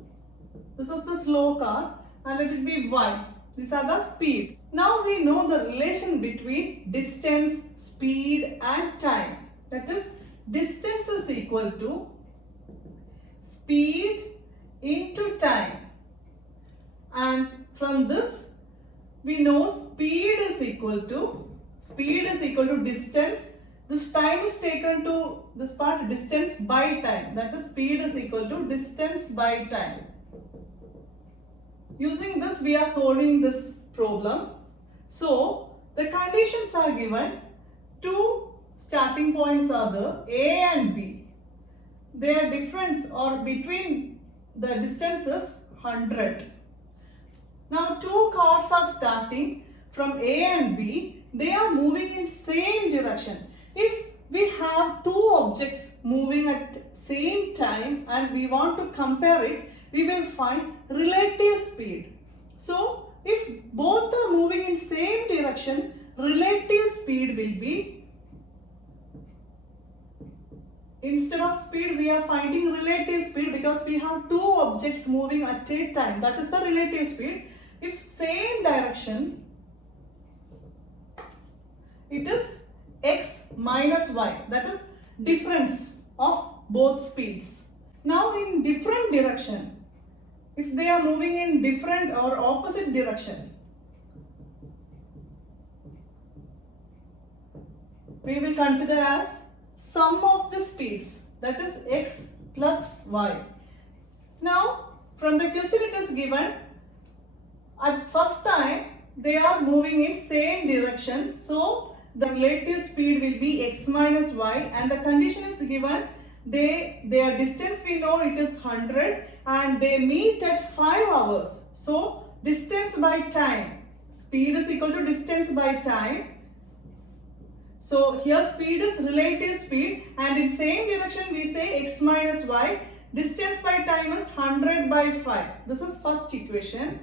this is the slow car, and let it be y. These are the speed. Now we know the relation between distance, speed and time. That is, distance is equal to speed into time, and from this we know speed is equal to distance. This time is taken to this part, distance by time. That is, speed is equal to distance by time. Using this we are solving this problem. So the conditions are given. Two starting points are there, A and B. Their difference or between the distance is 100. Now two cars are starting from A and B. They are moving in same direction. If we have two objects moving at same time and we want to compare it, we will find relative speed. So if both are moving in same direction, relative speed will be, instead of speed we are finding relative speed because we have two objects moving at a time. That is the relative speed. If same direction, it is x minus y. That is difference of both speeds. Now in different direction, if they are moving in different or opposite direction, we will consider as sum of the speeds. That is x plus y. Now from the question it is given, at first time they are moving in same direction. So the relative speed will be x minus y, and the condition is given, their distance we know it is 100 and they meet at 5 hours. So distance by time, speed is equal to distance by time. So here speed is relative speed, and in same direction we say x minus y. Distance by time is 100 by 5. This is first equation.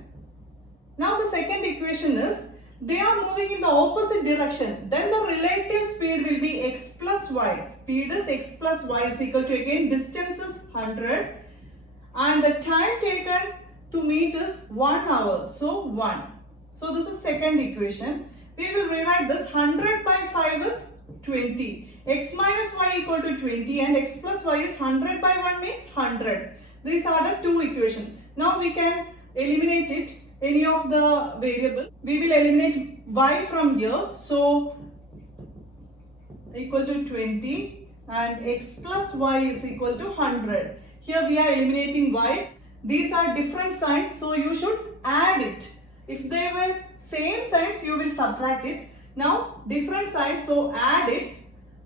Now the second equation is, they are moving in the opposite direction, then the relative speed will be x plus y. Speed is x plus y is equal to, again, distance is 100 and the time taken to meet is 1 hour. So 1. So this is second equation. We will rewrite this. 100 by 5 is 20. X minus y equal to 20 and x plus y is 100 by 1 means 100. These are the two equations. Now we can eliminate it, any of the variable. We will eliminate y from here. So equal to 20 and x plus y is equal to 100. Here we are eliminating y. These are different signs, so you should add it. If they were same signs, you will subtract it. Now different signs, so add it.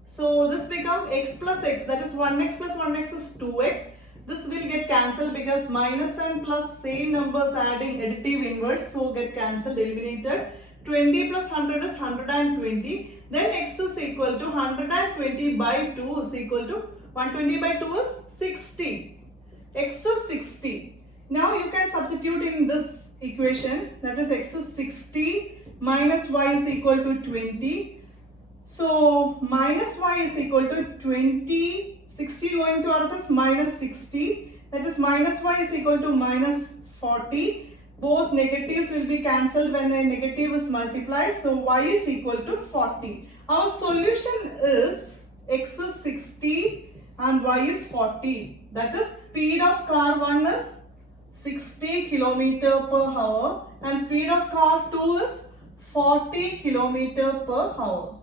So this becomes x plus x, that is 1x plus 1x is 2x. This will get cancelled because minus and plus same numbers adding additive inverse, so get cancelled, eliminated. 20 plus 100 is 120. Then x is equal to 120 by 2 is equal to 120 by 2 is 60. X is 60. Now you can substitute in this equation, that is x is 60 minus y is equal to 20. So minus y is equal to 20, 60 going to RHS minus 60, that is minus y is equal to minus 40. Both negatives will be cancelled when a negative is multiplied, so y is equal to 40. Our solution is x is 60 and y is 40. That is speed of car 1 is 60 km per hour and speed of car 2 is 40 km per hour.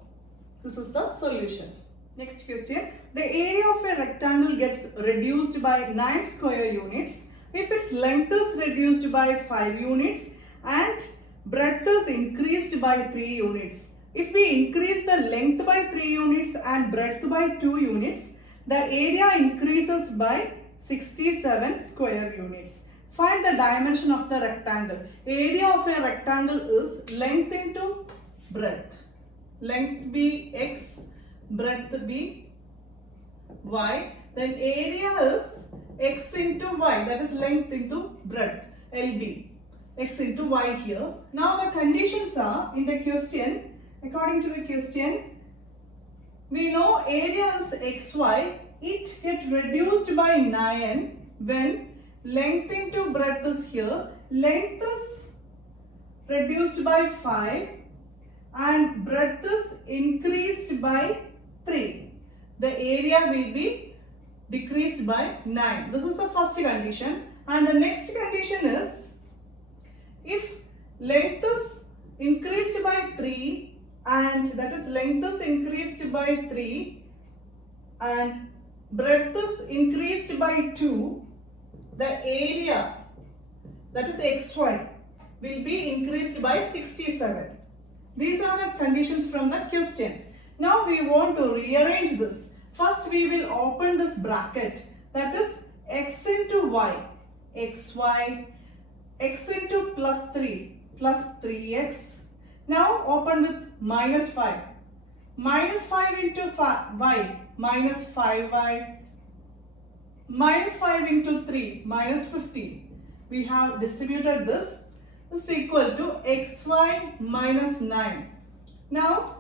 This is the solution. Next question. The area of a rectangle gets reduced by 9 square units if its length is reduced by 5 units and breadth is increased by 3 units. If we increase the length by 3 units and breadth by 2 units, the area increases by 67 square units. Find the dimension of the rectangle. Area of a rectangle is length into breadth. Length be x, breadth be y. Then area is x into y, that is length into breadth, LB. X into y here. Now the conditions are in the question. According to the question, we know area is xy. It get reduced by 9 when length into breadth is here. Length is reduced by 5 and breadth is increased by 3. The area will be decreased by 9. This is the first condition. And the next condition is, if length is increased by 3 and that is length is increased by 3 and breadth is increased by 2, the area, that is xy, will be increased by 67. These are the conditions from the question. Now we want to rearrange this. First we will open this bracket, that is x into y, xy, x into plus 3, plus 3x. Now open with minus 5. Minus 5 into y, minus 5y. Minus 5 into 3, minus 15. We have distributed this. This is equal to xy minus 9. Now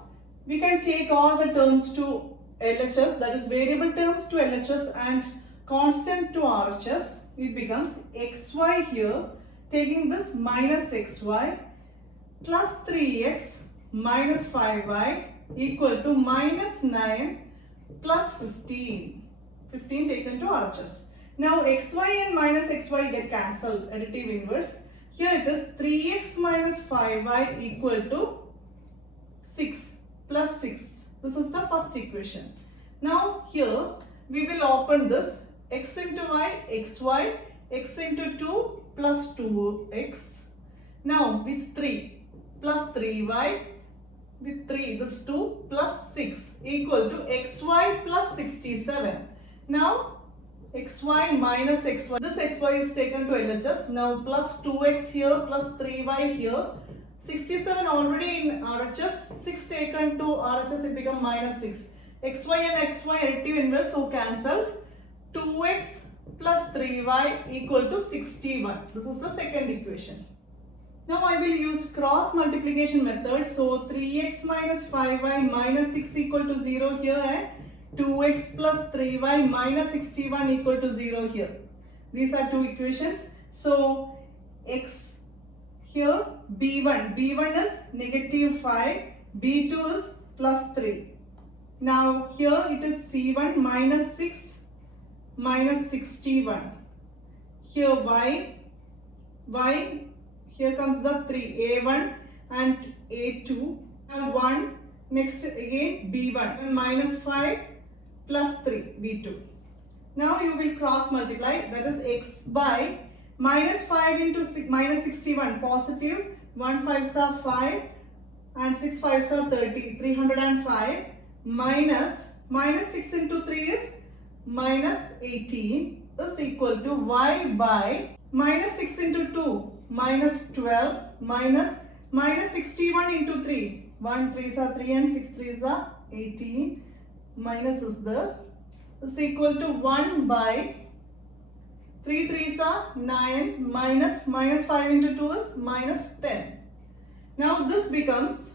we can take all the terms to LHS, that is variable terms to LHS and constant to RHS. It becomes xy here, taking this minus xy plus 3x minus 5y equal to minus 9 plus 15. 15 taken to RHS. Now xy and minus xy get cancelled, additive inverse. Here it is 3x minus 5y equal to 6 plus 6. This is the first equation. Now here we will open this x into y, xy, x into 2 plus 2x. Now with 3 plus 3y, with 3 this 2 plus 6 equal to xy plus 67. Now xy minus xy, this xy is taken to LHS. Now plus 2x here plus 3y here. 67 already in RHS, 6 taken to RHS, it becomes minus 6. xy and xy additive inverse, so cancelled. 2x plus 3y equal to 61. This is the second equation. Now I will use cross multiplication method. So 3x minus 5y minus 6 equal to 0 here, and 2x plus 3y minus 61 equal to 0 here. These are two equations. So x here b1 is negative 5, b2 is plus 3. Now here it is c1 minus 6 minus 61. Here y, here comes the 3, a1 and a2. Now 1, next again b1 and minus 5 plus 3, b2. Now you will cross multiply, that is x by minus 5 into minus 61, positive, 1 5s are 5 and 6 5s are 30, 305 minus 6 into 3 is minus 18 is equal to y by minus 6 into 2 minus 12 minus 61 into 3, 1 3s are 3 and 6 3s are 18, minus is there, is equal to 1 by 3 3s are 9 minus 5 into 2 is minus 10. Now this becomes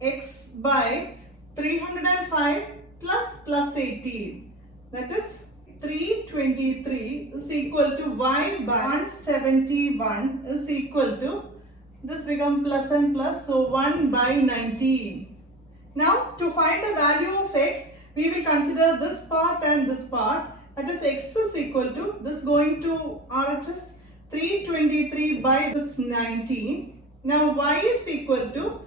x by 305 plus 18, that is 323 is equal to y by 171 is equal to, this become plus and plus, so 1 by 19. Now to find the value of x, we will consider this part and this part, that is x is equal to, this going to RHS, 323 by this 19. Now y is equal to,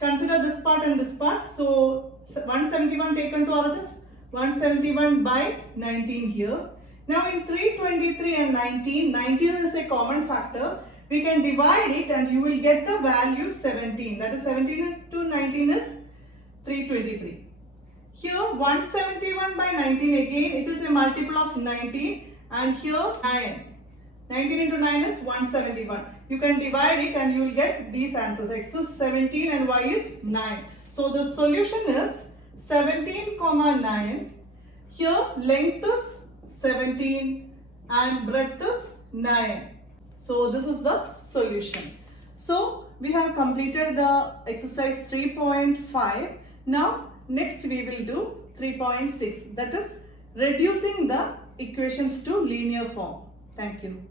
consider this part and this part, so 171 taken to RHS, 171 by 19 here. Now in 323 and 19 is a common factor. We can divide it and you will get the value 17. That is 17 is to 19 is 323. Here 171 by 19, again it is a multiple of 19, and here 9. 19 into 9 is 171. You can divide it and you will get these answers. X is 17 and y is 9. So the solution is 17, 9. Here length is 17 and breadth is 9. So this is the solution. So we have completed the exercise 3.5. Now next we will do 3.6, that is reducing the equations to linear form. Thank you.